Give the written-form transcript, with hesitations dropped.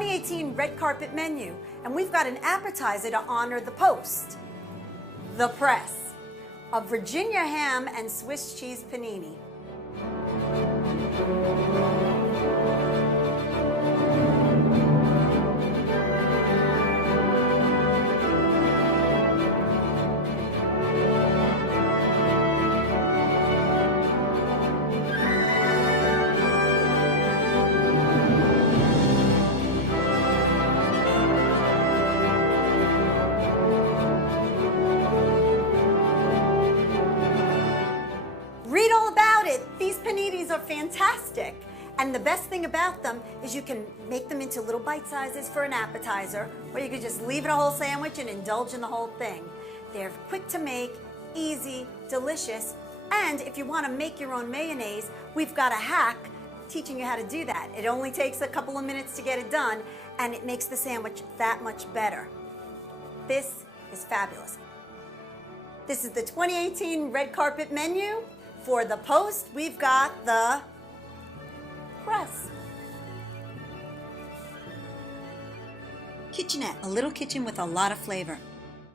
2018 red carpet menu, and we've got an appetizer to honor the post. The press, a Virginia ham and Swiss cheese panini. Read all about it. These paninis are fantastic. And the best thing about them is you can make them into little bite sizes for an appetizer, or you could just leave it a whole sandwich and indulge in the whole thing. They're quick to make, easy, delicious, and if you want to make your own mayonnaise, we've got a hack teaching you how to do that. It only takes a couple of minutes to get it done, and it makes the sandwich that much better. This is fabulous. This is the 2018 red carpet menu. For the post, we've got the press. Kitchenette, a little kitchen with a lot of flavor.